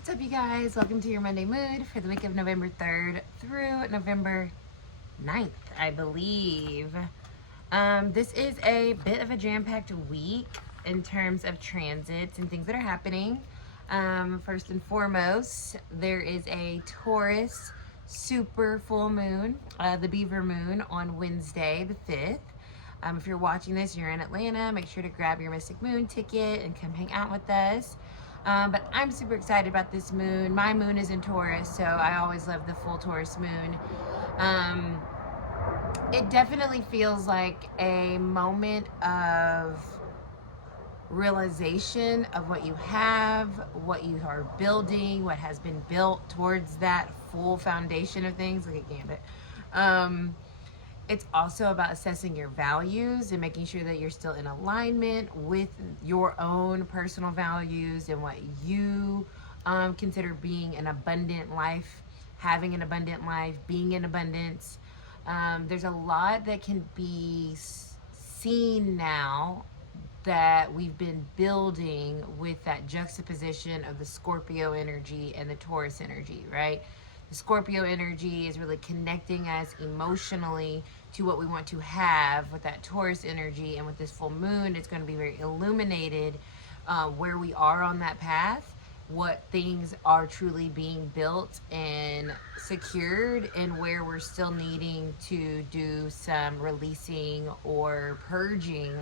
What's up, you guys? Welcome to your Monday Mood for the week of November 3rd through November 9th, I believe. This is a bit of a jam-packed week in terms of transits and things that are happening. First and foremost, there is a Taurus super full moon, the Beaver Moon, on Wednesday the 5th. If you're watching this, you're in Atlanta, make sure to grab your Mystic Moon ticket and come hang out with us. But I'm super excited about this moon. My moon is in Taurus, so I always love the full Taurus moon. It definitely feels like a moment of realization of what you have, what you are building, what has been built towards that full foundation of things, like a gambit. It's also about assessing your values and making sure that you're still in alignment with your own personal values and what you consider being an abundant life, having an abundant life, being in abundance. There's a lot that can be seen now that we've been building with that juxtaposition of the Scorpio energy and the Taurus energy, right? The Scorpio energy is really connecting us emotionally to what we want to have with that Taurus energy, and with this full moon, it's going to be very illuminated where we are on that path, what things are truly being built and secured, and where we're still needing to do some releasing or purging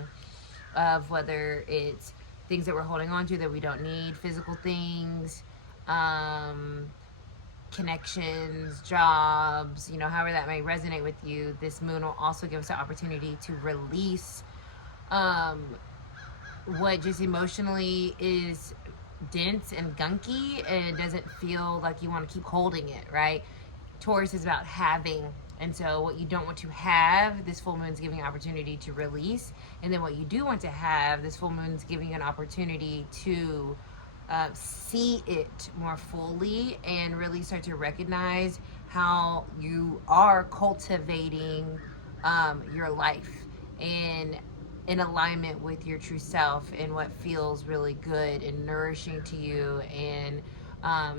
of, whether it's things that we're holding on to that we don't need, physical things, connections, jobs, however that may resonate with you. This moon will also give us the opportunity to release what just emotionally is dense and gunky, and it doesn't feel like you want to keep holding it, right? Taurus is about having, and so what you don't want to have, this full moon's giving an opportunity to release. And then what you do want to have, this full moon's giving you an opportunity to see it more fully and really start to recognize how you are cultivating your life and in alignment with your true self and what feels really good and nourishing to you and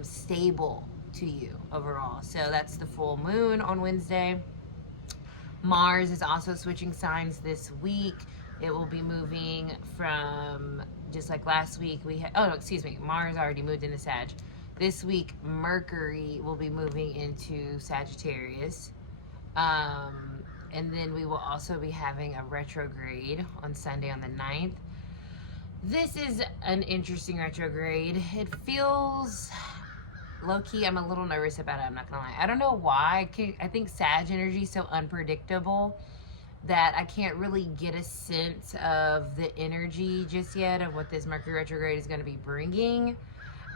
stable to you overall. So that's the full moon on Wednesday. Mars is also switching signs this week. It will be moving from, just like last week, Mars already moved into Sag. This week, Mercury will be moving into Sagittarius. And then we will also be having a retrograde on Sunday on the 9th. This is an interesting retrograde. It feels low-key, I'm a little nervous about it, I'm not gonna lie. I don't know why. I think Sag energy is so unpredictable that I can't really get a sense of the energy just yet of what this Mercury retrograde is going to be bringing.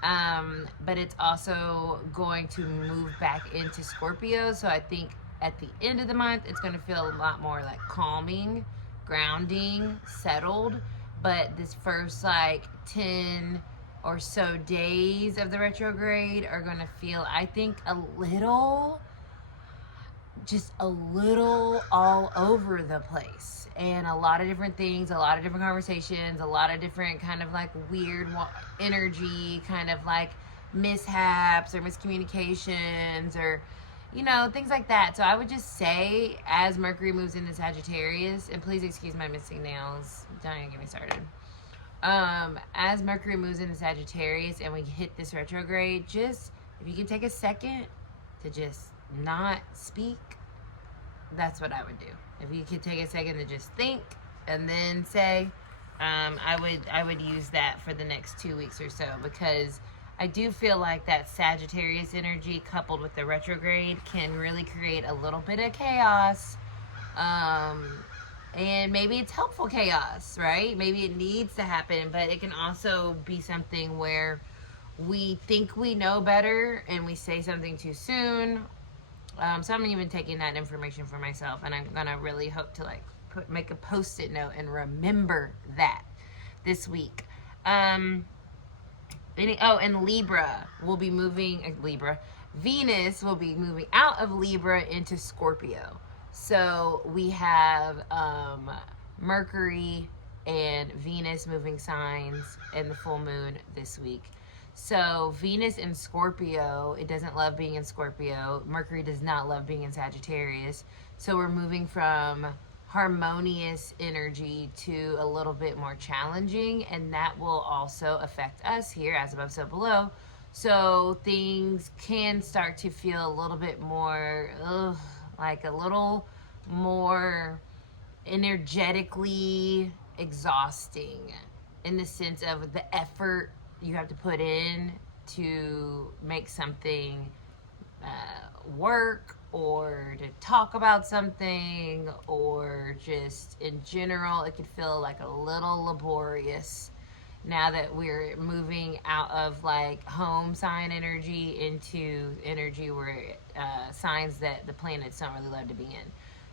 But it's also going to move back into Scorpio, so I think at the end of the month it's going to feel a lot more like calming, grounding, settled. But this first 10 or so days of the retrograde are going to feel, I think, just a little all over the place, and a lot of different things, a lot of different conversations, a lot of different kind of weird energy, kind of mishaps or miscommunications or things like that. So I would just say, as Mercury moves into Sagittarius, and please excuse my missing nails, don't even get me started. As Mercury moves into Sagittarius and we hit this retrograde, just if you can take a second to just not speak, that's what I would do. If you could take a second to just think and then say, I would use that for the next 2 weeks or so, because I do feel like that Sagittarius energy coupled with the retrograde can really create a little bit of chaos. And maybe it's helpful chaos, right? Maybe it needs to happen, but it can also be something where we think we know better and we say something too soon. So I'm even taking that information for myself, and I'm gonna really hope to make a post-it note and remember that this week. And Libra will be moving. Venus will be moving out of Libra into Scorpio. So we have Mercury and Venus moving signs and the full moon this week. So Venus in Scorpio, it doesn't love being in Scorpio. Mercury does not love being in Sagittarius. So we're moving from harmonious energy to a little bit more challenging, and that will also affect us here, as above, so below. So things can start to feel a little bit more, like a little more energetically exhausting, in the sense of the effort you have to put in to make something work, or to talk about something, or just in general, it could feel like a little laborious now that we're moving out of like home sign energy into energy where signs that the planets don't really love to be in.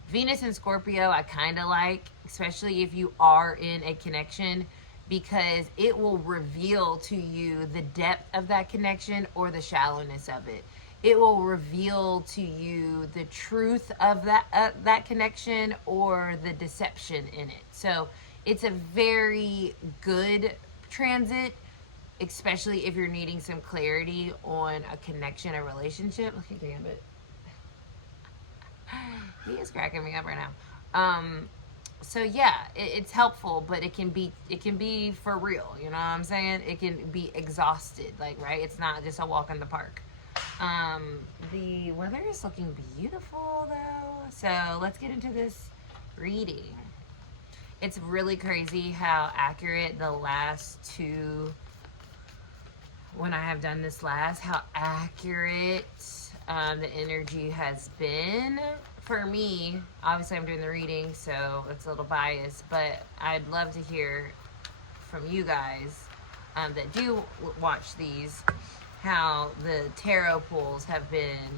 Venus and Scorpio, I kind of like, especially if you are in a connection, because it will reveal to you the depth of that connection or the shallowness of it. It will reveal to you the truth of that connection or the deception in it. So it's a very good transit, especially if you're needing some clarity on a connection, a relationship. Look at Gambit. He is cracking me up right now. So yeah, it's helpful, but it can be for real. You know what I'm saying? It can be exhausted, like, right? It's not just a walk in the park. The weather is looking beautiful though. So let's get into this reading. It's really crazy how accurate the last two, when I have done this last, how accurate the energy has been for me. Obviously, I'm doing the reading, so it's a little biased, but I'd love to hear from you guys that do watch these, how the tarot pulls have been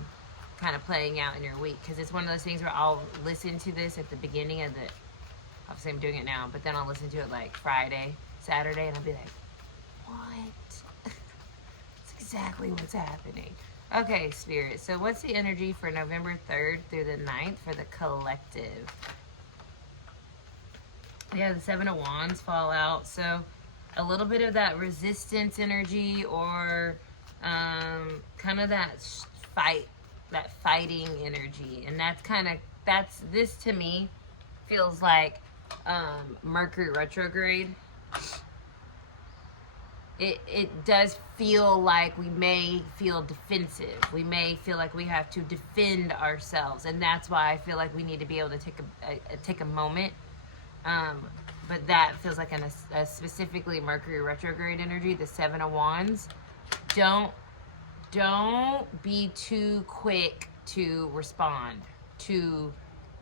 kind of playing out in your week. Because it's one of those things where I'll listen to this at the beginning of the, obviously I'm doing it now, but then I'll listen to it like Friday, Saturday, and I'll be like, what? It's exactly what's happening. Okay, Spirit. So what's the energy for November 3rd through the 9th for the collective? Yeah, the Seven of Wands fall out. So a little bit of that resistance energy, or kind of that fighting energy. And this to me feels like Mercury retrograde. It does feel like we may feel defensive. We may feel like we have to defend ourselves, and that's why I feel like we need to be able to take a moment. But that feels like a specifically Mercury retrograde energy, the Seven of Wands. Don't be too quick to respond, to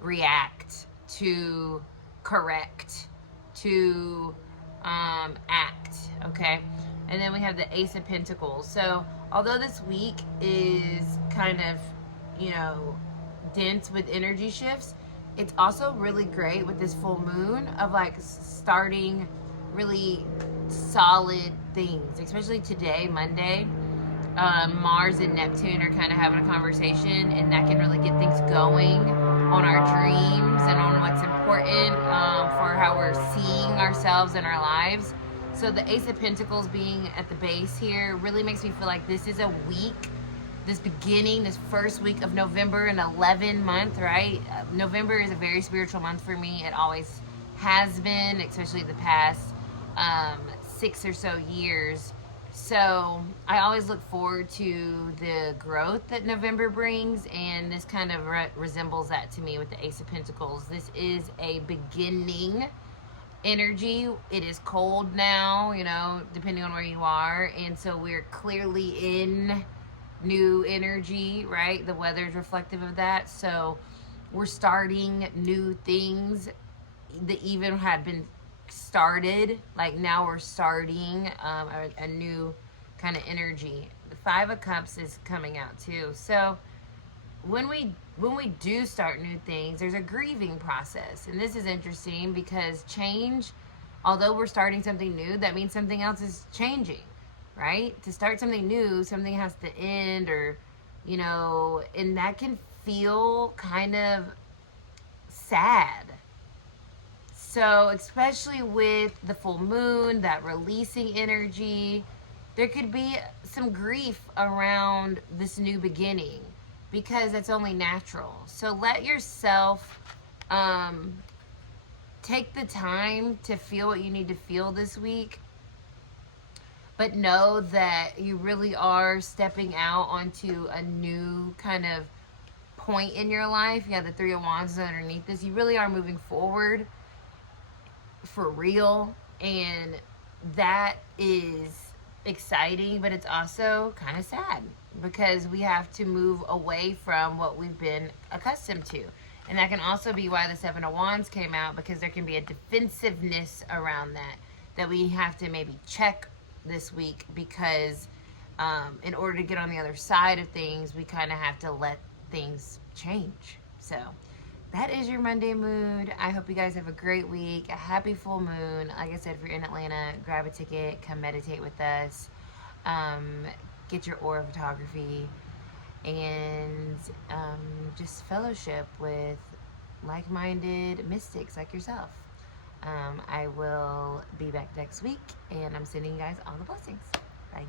react, to correct, to act, okay? And then we have the Ace of Pentacles. So although this week is kind of, dense with energy shifts, it's also really great with this full moon of like starting really solid things, especially today, Monday. Mars and Neptune are kind of having a conversation, and that can really get things going on our dreams and on what's important for how we're seeing ourselves in our lives. So the Ace of Pentacles being at the base here really makes me feel like this is a week, this first week of November, an 11 month, right? November is a very spiritual month for me. It always has been, especially the past 6 or so years. So I always look forward to the growth that November brings, and this kind of resembles that to me with the Ace of Pentacles. This is a beginning energy. It is cold now, depending on where you are, and so we're clearly in new energy, right? The weather is reflective of that. So we're starting new things that even had been started, like now we're starting a new kind of energy. The Five of Cups is coming out too. So when we do start new things, there's a grieving process, and this is interesting because change, although we're starting something new, that means something else is changing, right? To start something new, something has to end, or and that can feel kind of sad. So especially with the full moon, that releasing energy, there could be some grief around this new beginning because it's only natural. So let yourself um, take the time to feel what you need to feel this week, but know that you really are stepping out onto a new kind of point in your life. You have the Three of Wands underneath this. You really are moving forward for real, and that is exciting, but it's also kind of sad because we have to move away from what we've been accustomed to. And that can also be why the Seven of Wands came out, because there can be a defensiveness around that we have to maybe check this week, because in order to get on the other side of things, we kind of have to let things change. So that is your Monday mood. I hope you guys have a great week, a happy full moon. Like I said, if you're in Atlanta, grab a ticket, come meditate with us, get your aura photography, and just fellowship with like-minded mystics like yourself. I will be back next week, and I'm sending you guys all the blessings. Bye.